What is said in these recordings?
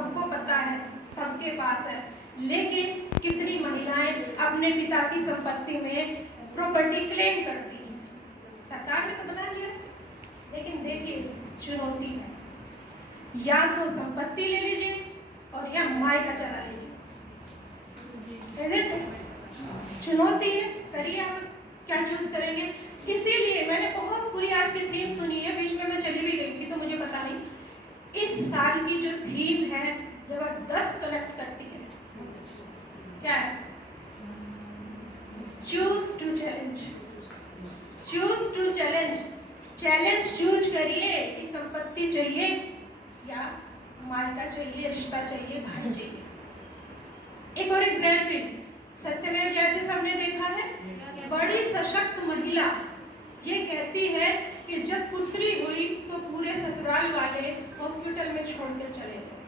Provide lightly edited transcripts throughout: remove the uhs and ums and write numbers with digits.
सबको पता है, सबके पास है, लेकिन कितनी महिलाएं अपने पिता की संपत्ति में प्रॉपर्टी क्लेम करती हैं? सरकार ने तो बना दिया, लेकिन देखिए चुनौती है, या तो संपत्ति ले लीजिए और या मायका चला लीजिए। चुनौती है, करिए आप क्या चूज करेंगे। इसीलिए मैंने बहुत पूरी आज की थीम सुनी है, बीच में मैं चली भी गई थी तो मुझे पता नहीं। इस साल की जो थीम है जबरदस्त कनेक्ट करती है। क्या है? Choose to challenge. Choose to challenge. Challenge choose करिए कि संपत्ति चाहिए या मायका चाहिए, रिश्ता चाहिए, भाई चाहिए। एक और एग्जाम्पल, सत्यमेव जयते हमने देखा है, बड़ी सशक्त महिला ये कहती है कि जब पुत्री हुई तो पूरे ससुराल वाले हॉस्पिटल में छोड़कर चले गए,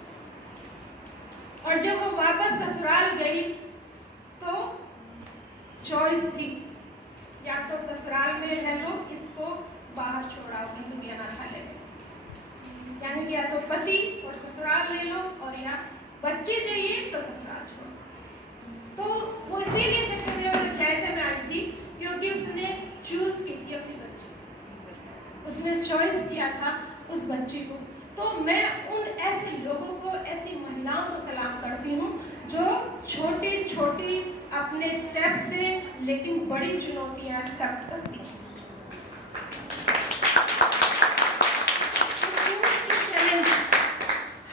और जब वो वापस ससुराल गई तो चॉइस थी, या तो ससुराल में रह लो, इसको बाहर छोड़ाओ कि दुनिया ना खा ले, यानी कि या तो पति और ससुराल ले लो, और या बच्चे चाहिए तो ससुराल छोड़ो। तो वो इसीलिए सत्यमेव जयते में आई थी क्योंकि उसने चूज की थी अपनी बच्ची, उसने चॉइस किया था उस बच्ची को। तो मैं उन ऐसे लोगों को, ऐसी महिलाओं को सलाम करती हूँ जो छोटी छोटी अपने स्टेप से लेकिन बड़ी चुनौतियां एक्सेप्ट करती हैं।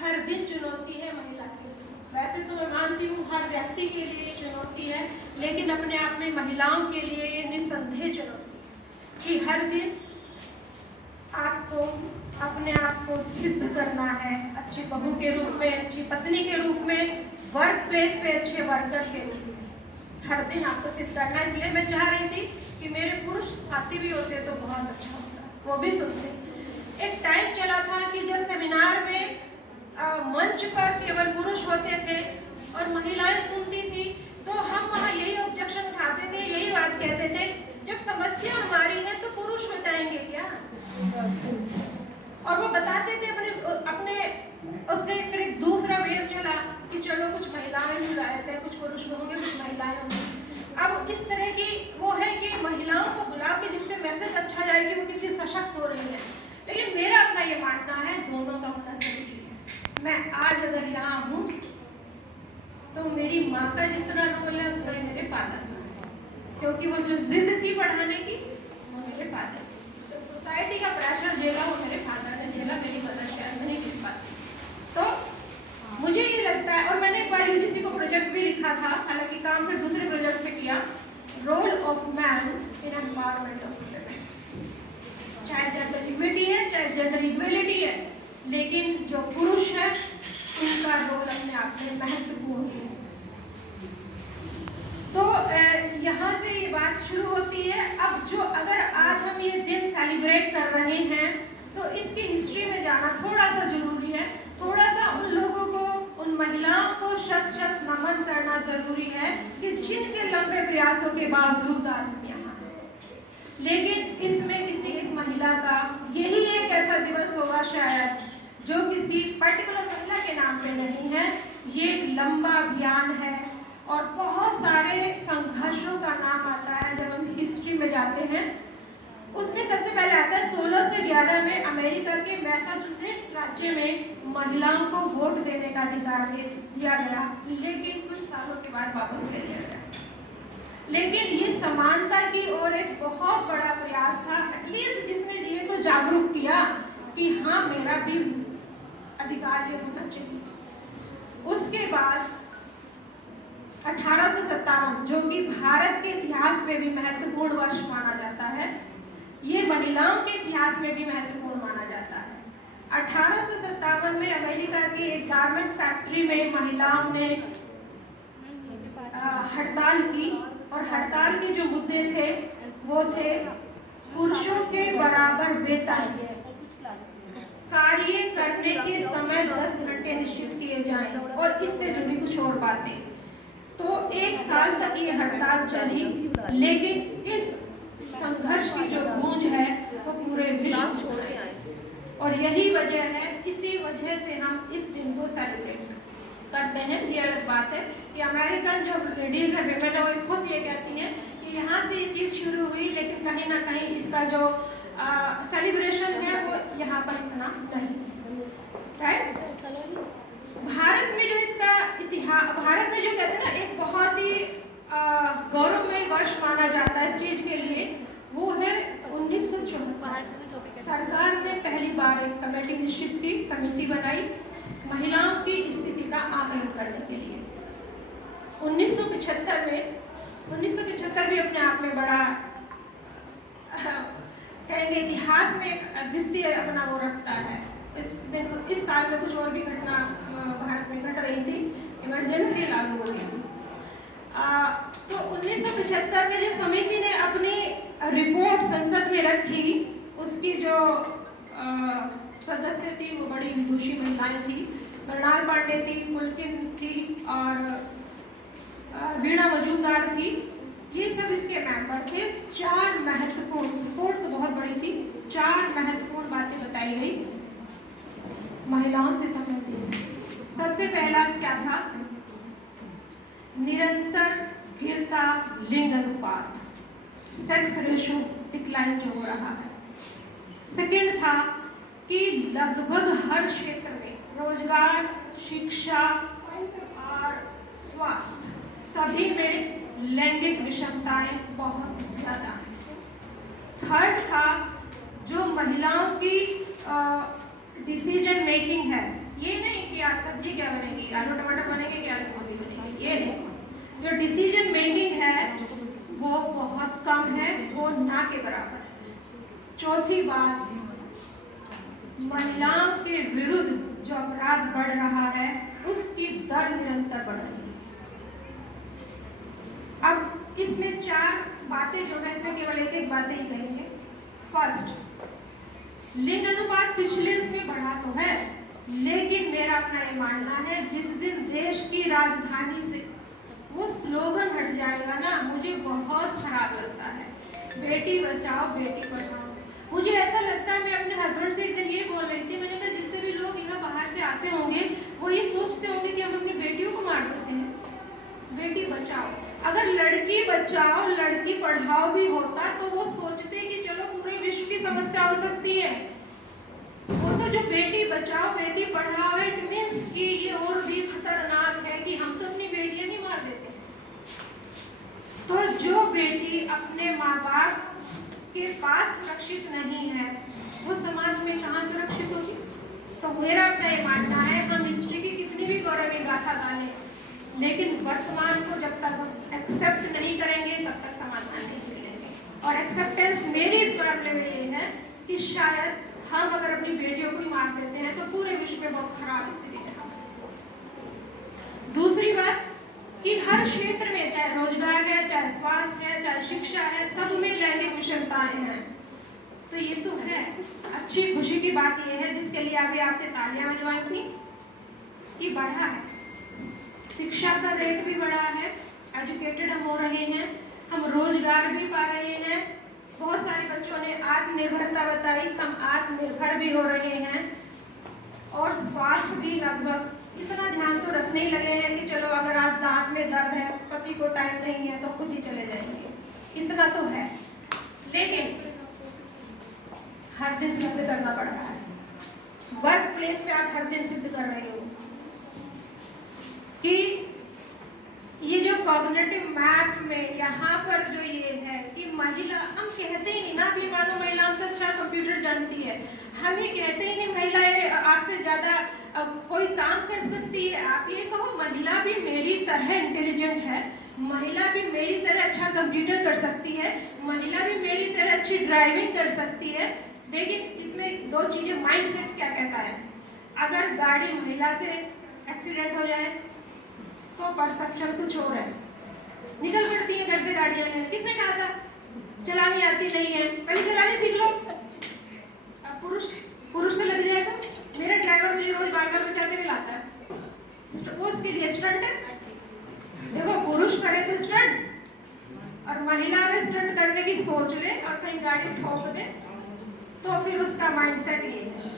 हर दिन चुनौती है महिला के लिए। वैसे तो मैं मानती हूँ हर व्यक्ति के लिए चुनौती है, लेकिन अपने आप में महिलाओं के लिए ये निस्संदेह चुनौती है कि हर दिन आपको अपने आप को सिद्ध करना है, अच्छी बहू के रूप में, अच्छी पत्नी के रूप में, वर्क प्लेस पे अच्छे वर्कर के रूप में हर दिन आपको सिद्ध करना है। इसलिए मैं चाह रही थी कि मेरे पुरुष साथी भी होते तो बहुत अच्छा होता, वो भी सुनते। एक टाइम चला था कि जब सेमिनार में मंच पर केवल पुरुष होते थे और महिलाएं सुनती थी, तो हम वहाँ यही ऑब्जेक्शन उठाते थे, यही बात कहते थे, जब समस्या हमारी है तो पुरुष बताएंगे क्या? और वो बताते थे अपने उसने फिर एक दूसरा वेव चला कि चलो कुछ महिलाएं भी लाए थे, कुछ पुरुष होंगे, कुछ महिलाएं होंगी। अब इस तरह की वो है कि महिलाओं को बुलाओ कि जिससे मैसेज अच्छा जाए कि वो किसी सशक्त हो रही है, लेकिन मेरा अपना ये मानना है दोनों का होना जरूरी है। मैं आज अगर यहाँ हूँ तो मेरी माँ का जितना रोल है उतना ही मेरे फादर का है, क्योंकि वो जो जिद थी पढ़ाने की वो मेरे फादर, जो सोसाइटी का प्रेशर झेला वो मेरे फादर ने झेला, मेरी मदर शायद नहीं झेल पाती। तो मुझे ये लगता है, और मैंने एक बार यूजीसी को प्रोजेक्ट भी लिखा था, हालांकि काम फिर दूसरे प्रोजेक्ट पे किया, role of man in empowerment of women. चाहे जेंडर इक्विटी है, चाहे जेंडर इक्वेलिटी है, लेकिन जो पुरुष है उनका रोल अपने आप में महत्वपूर्ण है। तो यहाँ से ये बात शुरू होती है। अब जो अगर आज हम ये दिन सेलिब्रेट कर रहे हैं तो इसकी हिस्ट्री में जाना थोड़ा सा जरूरी है, थोड़ा सा उन लोगों को, उन महिलाओं को शत शत नमन करना जरूरी है कि जिनके लंबे प्रयासों के बावजूद आज हम यहाँ हैं। लेकिन इसमें किसी एक महिला का यही एक ऐसा दिवस होगा शायद जो किसी पर्टिकुलर महिला के नाम पे नहीं है, ये एक लंबा अभियान है और बहुत सारे संघर्षों का नाम आता है। जब हम हिस्ट्री में जाते हैं उसमें सबसे पहले आता है 1611 में अमेरिका के मैसाचुसेट्स राज्य में महिलाओं को वोट देने का अधिकार दिया गया, लेकिन कुछ सालों के बाद वापस ले लिया गया। लेकिन ये समानता की ओर एक बहुत बड़ा प्रयास था, एटलीस्ट जिसने ये तो जागरूक किया कि हाँ मेरा भी अधिकार ये होना चाहिए। उसके बाद 1857 जो कि भारत के इतिहास में भी महत्वपूर्ण वर्ष माना जाता है, ये महिलाओं के इतिहास में भी महत्वपूर्ण माना जाता है। 1857 में अमेरिका की एक गारमेंट फैक्ट्री में महिलाओं ने हड़ताल की, और हड़ताल के जो मुद्दे थे वो थे पुरुषों के बराबर वेतन, कार्य करने के समय 10 घंटे निश्चित किए जाएं, और इससे जुड़ी कुछ और बातें। तो 1 साल तक ये हड़ताल चली, लेकिन इस संघर्ष की जो गूंज है वो पूरे विश्व में, और यही वजह है, इसी वजह से हम इस दिन को सेलिब्रेट रोचक बात है कि अमेरिकन जो लेडीज है, विमेन है, वो खुद ये कहती हैं कि यहाँ से ये चीज़ शुरू हुई, लेकिन कहीं ना कहीं इसका जो सेलिब्रेशन है वो यहाँ पर इतना नहीं, राइट। भारत में जो इसका इतिहास, भारत में जो कहते हैं ना एक बहुत ही गौरवमय वर्ष माना जाता है इस चीज़ के लिए, वो है 1974। सरकार ने पहली बार एक कमेटी निश्चित की, समिति बनाई महिलाओं की स्थिति का आकलन करने के लिए। 1975 में, 1975 भी अपने आप में बड़ा कहेंगे इतिहास में एक अद्वितीय अपना वो रखता है। इस साल में कुछ और भी घटना भारत में घट रही थी, इमरजेंसी लागू हो गई थी। तो 1975 में जो समिति ने अपनी रिपोर्ट संसद में रखी, उसकी जो सदस्य थी वो बड़ी विदुषी महिलाएं थी। मृणाल पांडे थी, पुलकिन थी और वीणा मजूमदार थी। ये सब इसके मेंबर थे। 4 महत्वपूर्ण, रिपोर्ट तो बहुत बड़ी थी, 4 महत्वपूर्ण बातें बताई गई महिलाओं से संबंधित। सबसे पहला क्या था? निरंतर गिरता लिंग अनुपात, सेक्स रेशो डिक्लाइन जो हो रहा है। सेकंड था कि लगभग हर क्षेत्र में रोजगार, शिक्षा और स्वास्थ्य सभी में लैंगिक विषमताएं बहुत ज्यादा हैं। थर्ड था जो महिलाओं की डिसीजन मेकिंग है, ये नहीं कि आज सब्जी क्या बनेगी, आलू टमाटर बनेंगे क्या आलू गोभी बनेगी, ये नहीं। जो डिसीजन मेकिंग है वो बहुत कम है, वो ना के बराबर है। चौथी बात, महिलाओं के विरुद्ध जो अपराध बढ़ रहा है उसकी दर निरंतर बढ़ रही है। अब इसमें 4 बातें जो है, इसमें केवल एक बातें ही कहेंगे। फर्स्ट, लिंग अनुपात पिछले इसमें बढ़ा तो है, लेकिन मेरा अपना ये मानना है जिस दिन देश की राजधानी से वो स्लोगन हट जाएगा ना, मुझे बहुत खराब लगता है। बेटी बचाओ बेटी पढ़ाओ। मुझे ऐसा लगता है, मैं अपने हस्बैंड से एक दिन ये बोल रही थी, मैंने कहा जितने भी लोग यहाँ बाहर से आते होंगे वो ये सोचते होंगे कि हम अपनी बेटियों को मार देते हैं। बेटी बचाओ, अगर लड़की बचाओ लड़की पढ़ाओ भी होता तो वो सोचते कि चलो पूरे विश्व की समस्या हो सकती है। वो तो जो बेटी बचाओ बेटी पढ़ाओ, इट मीन्स कि ये और भी खतरनाक है कि हम तो अपनी बेटियां नहीं मार देते। तो जो बेटी अपने माँ बाप के पास सुरक्षित नहीं है वो समाज में कहाँ सुरक्षित होगी? तो मेरा अपना ये मानना है, हम हिस्ट्री की कितनी भी गौरवी गाथा गा लें, लेकिन वर्तमान को जब तक हम एक्सेप्ट नहीं करेंगे तब तक समाधान नहीं मिलेंगे। और एक्सेप्टेंस मेरी इस मामले में ये है कि शायद हम अगर अपनी बेटियों को ही मार देते हैं तो पूरे विश्व में बहुत खराब स्थिति है। दूसरी बात कि हर क्षेत्र में, चाहे रोजगार है, चाहे स्वास्थ्य है, चाहे शिक्षा है, सब में लैंगिक विषमताएं हैं। तो ये तो है, अच्छी खुशी की बात ये है, जिसके लिए अभी आपसे तालियां बजवाई थी, कि बढ़ा है, शिक्षा का रेट भी बढ़ा है, एजुकेटेड हम हो रहे हैं, हम रोजगार भी पा रहे हैं, बहुत सारे बच्चों ने आत्मनिर्भरता बताई, हम आत्मनिर्भर भी हो रहे हैं, और स्वास्थ्य भी लगभग इतना ध्यान तो रखने ही लगे हैं कि चलो अगर आज दांत में दर्द है, पति को टाइम नहीं है तो खुद ही चले जाएंगे, इतना तो है। लेकिन हर दिन सिद्ध करना पड़ रहा है, वर्क प्लेस पे आप हर दिन सिद्ध कर रहे हो कि ये जो कॉग्निटिव मैप में यहाँ पर जो ये है कि महिला, हम कहते ही नहीं ना, आप ये मानो महिला हमसे अच्छा कंप्यूटर जानती है, हम ये कहते ही नहीं महिलाएं आपसे ज्यादा कोई काम कर सकती है। आप ये कहो महिला भी मेरी तरह इंटेलिजेंट है, महिला भी मेरी तरह अच्छा कंप्यूटर कर सकती है, महिला भी मेरी तरह अच्छी ड्राइविंग कर सकती है। लेकिन इसमें 2 चीजें, माइंडसेट क्या कहता है, अगर गाड़ी महिला से एक्सीडेंट हो जाए तो परसेप्शन कुछ और है, निकल पड़ती है घर से गाड़ियां लेने। किसने कहा था चलानी आती नहीं है, पहले चलानी सीख लो। अब पुरुष से लग जाए तो मेरा ड्राइवर मुझे रोज बार-बार बचाते हुए लाता है, वो उसके लिए स्टंट है। देखो पुरुष करे तो स्टंट, और महिला अगर स्टंट करने की सोच ले और कहीं गाड़ी ठोक दे तो फिर उसका माइंडसेट ये है।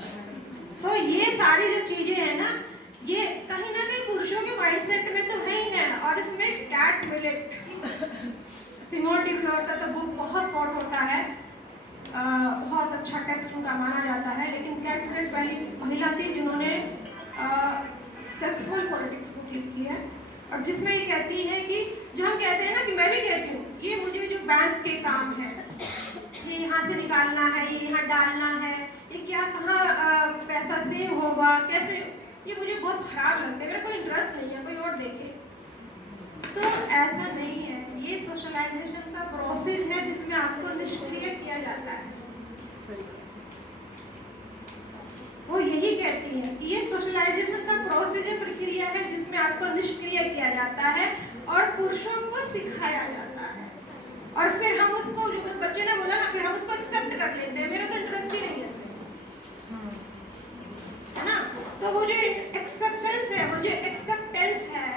तो ये सारी जो चीजें हैं ना, ये कहीं ना कहीं पुरुषों के माइंडसेट में तो कैट विलेट, सिमोन डी ब्यूवर का तो बुक बहुत कोट होता है, बहुत अच्छा टेक्स्ट उनका माना जाता है। लेकिन कैट विलेट पहली महिला थी जिन्होंने सेक्सुअल पॉलिटिक्स बुक लिखी है, और जिसमें ये कहती है कि जो हम कहते हैं ना, कि मैं भी कहती हूँ ये मुझे जो बैंक के काम है, ये यहाँ से निकालना है, ये यहाँ डालना है, ये क्या कहाँ पैसा सेव होगा कैसे, ये मुझे बहुत खराब लगता है, मेरा कोई इंटरेस्ट नहीं है, कोई और देखे। तो ऐसा नहीं है, ये सोशलाइजेशन का प्रोसेस है जिसमें आपको निष्क्रिय किया जाता है। वो यही कहती है कि ये सोशलाइजेशन का प्रोसेस है, प्रक्रिया है जिसमें आपको निष्क्रिय किया जाता है और पुरुषों को सिखाया जाता है, और फिर हम उसको, जो बच्चे ने बोला ना, फिर हम उसको एक्सेप्ट कर लेते हैं, मेरा तो इंटरेस्ट ही नहीं है इसमें, है ना। तो वो जो एक्सेप्टेंस है, वो जो एक्सेप्टेंस है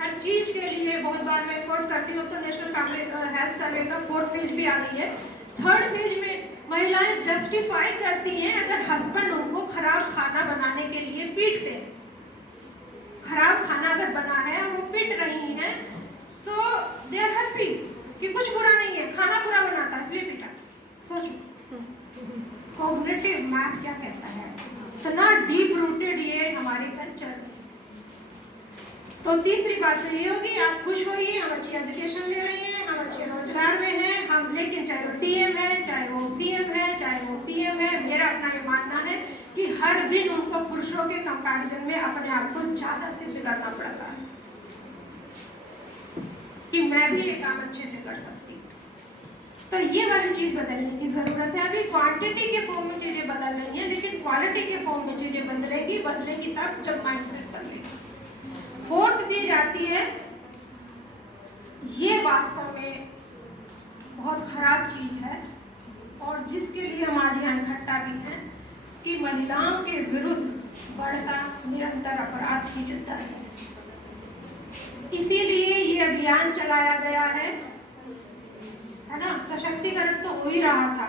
हर चीज के लिए, बहुत बार मैं कोट करती हूँ, तो नेशनल फैमिली हेल्थ सर्वे का 4th फेज भी आ गई है। 3rd फेज में महिलाएं जस्टिफाई करती हैं अगर हस्बैंड उनको खराब खाना बनाने के लिए पीटते हैं, खराब खाना अगर बना है और वो पीट रही हैं, तो दे आर हैप्पी कि कुछ बुरा नहीं है, खाना बुरा बनाता इसलिए पीटा। सोचो कॉग्निटिव मैप क्या कहता है, इतना डीप रूटेड ये हमारे कल्चर। तो तीसरी बात तो ये होगी, आप खुश होइए, हम अच्छी एजुकेशन ले रहे हैं, हम अच्छे रोजगार में हैं, हम, लेकिन चाहे वो टीएम है, चाहे वो सीएम है, चाहे वो पीएम है, मेरा अपना ये मानना है कि हर दिन उनको पुरुषों के कंपैरिजन में अपने आप को ज्यादा सिद्ध करना पड़ता है कि मैं भी ये काम अच्छे से कर सकती हूँ। तो ये वाली चीज बदलने की जरूरत है। अभी क्वांटिटी के फॉर्म में चीजें बदल रही हैं, लेकिन क्वालिटी के फॉर्म में चीजें बदलेगी तब जब माइंडसेट बदलेगा। 4th चीज आती है, ये वास्तव में बहुत खराब चीज है और जिसके लिए हम आज यहाँ इकट्ठा भी हैं, कि महिलाओं के विरुद्ध बढ़ता निरंतर अपराध की जो दर है। इसीलिए ये अभियान चलाया गया है ना। सशक्तिकरण तो हो ही रहा था,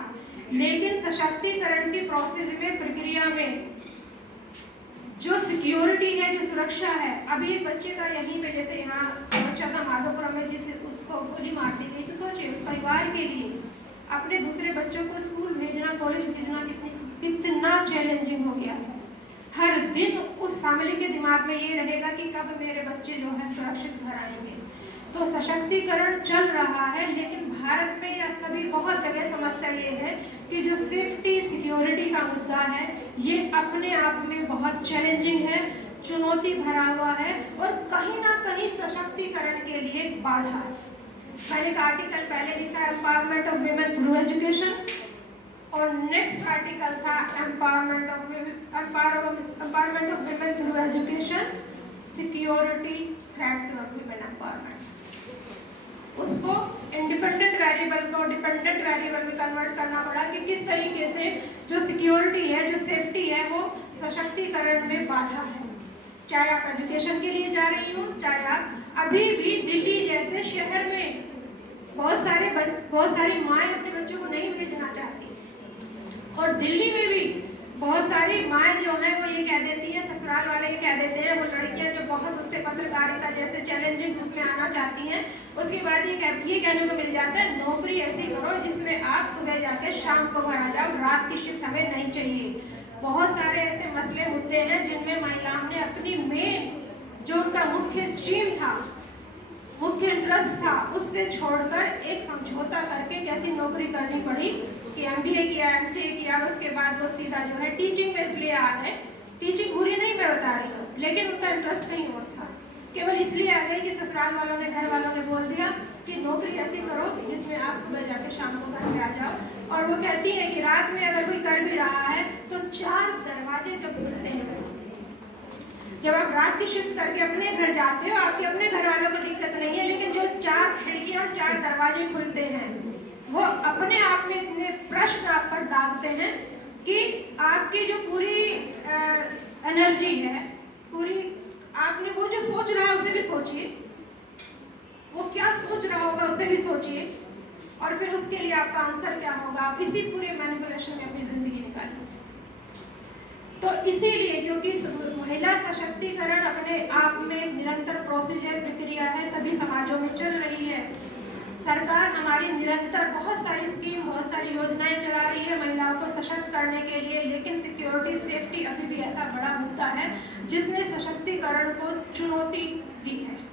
लेकिन सशक्तिकरण की प्रोसेस में, प्रक्रिया में जो सिक्योरिटी है, जो सुरक्षा है, अभी एक बच्चे का यहीं पे, जैसे यहाँ बच्चा था माधोपुरम में, जिसे उसको गोली मार दी गई, तो सोचिए उस परिवार के लिए अपने दूसरे बच्चों को स्कूल भेजना, कॉलेज भेजना कितना चैलेंजिंग हो गया है। हर दिन उस फैमिली के दिमाग में ये रहेगा कि कब मेरे बच्चे जो है सुरक्षित घर आएंगे। तो सशक्तिकरण चल रहा है, लेकिन भारत में या सभी बहुत जगह समस्या ये है कि जो सेफ्टी सिक्योरिटी का मुद्दा है, ये अपने आप में बहुत चैलेंजिंग है, चुनौती भरा हुआ है और कहीं ना कहीं सशक्तिकरण के लिए एक बाधा है। मैंने एक आर्टिकल पहले लिखा, empowerment of women through education, और नेक्स्ट आर्टिकल था empowerment of women through education, security threat to women empowerment. उसको इंडिपेंडेंट वेरिएबल को डिपेंडेंट वेरिएबल में कन्वर्ट करना पड़ा कि किस तरीके से जो सिक्योरिटी है, जो सेफ्टी है, वो सशक्तिकरण में बाधा है। चाहे आप एजुकेशन के लिए जा रही हो, चाहे आप अभी भी दिल्ली जैसे शहर में बहुत सारी माएँ अपने बच्चों को नहीं भेजना चाहती, और दिल्ली में भी बहुत सारी माएँ जो हैं वो ये कह देती हैं, ससुराल वाले ये कह देते हैं, वो लड़कियां जो बहुत उससे पत्रकारिता जैसे चैलेंजिंग उसमें आना चाहती हैं, उसके बाद ये कहने को मिल जाता है, नौकरी ऐसी करो जिसमें आप सुबह जाके शाम को घर आ जाओ, रात की शिफ्ट हमें नहीं चाहिए। बहुत सारे ऐसे मसले मुद्दे हैं जिनमें महिलाओं ने अपनी मेन, जो उनका मुख्य स्ट्रीम था, मुख्य इंटरेस्ट था, उससे छोड़कर एक समझौता करके कैसी नौकरी करनी पड़ी कि MBA किया, MCA किया, और उसके बाद वो सीधा जो है टीचिंग में इसलिए आ गए। टीचिंग बुरी नहीं मैं बता रही हूँ, लेकिन उनका इंटरेस्ट नहीं और था, केवल इसलिए आ गए कि ससुराल वालों ने, घर वालों ने बोल दिया कि नौकरी ऐसी करो जिसमें आप सुबह जाके शाम को घर पे आ जाओ। और वो कहती है कि रात में अगर कोई कर भी रहा है तो 4 दरवाजे जब खुलते हैं, जब आप रात की शिफ्ट करके अपने घर जाते हो, आपके अपने घर वालों को दिक्कत नहीं है, लेकिन जो 4 खिड़कियां और 4 दरवाजे खुलते हैं, वो अपने आप में इतने प्रश्न आप पर दागते हैं कि आपकी जो पूरी एनर्जी है, पूरी आपने वो जो सोच रहा है उसे भी सोचिए, वो क्या सोच रहा होगा उसे भी सोचिए, और फिर उसके लिए आपका आंसर क्या होगा। आप इसी पूरे मैनिपुलेशन में अपनी जिंदगी निकालिए। तो इसीलिए, क्योंकि महिला सशक्तिकरण अपने आप में निरंतर प्रोसीजर, प्रक्रिया है, सभी समाजों में चल रही है। सरकार हमारी निरंतर बहुत सारी स्कीम, बहुत सारी योजनाएं चला रही है महिलाओं को सशक्त करने के लिए, लेकिन सिक्योरिटी सेफ्टी अभी भी ऐसा बड़ा मुद्दा है जिसने सशक्तिकरण को चुनौती दी है।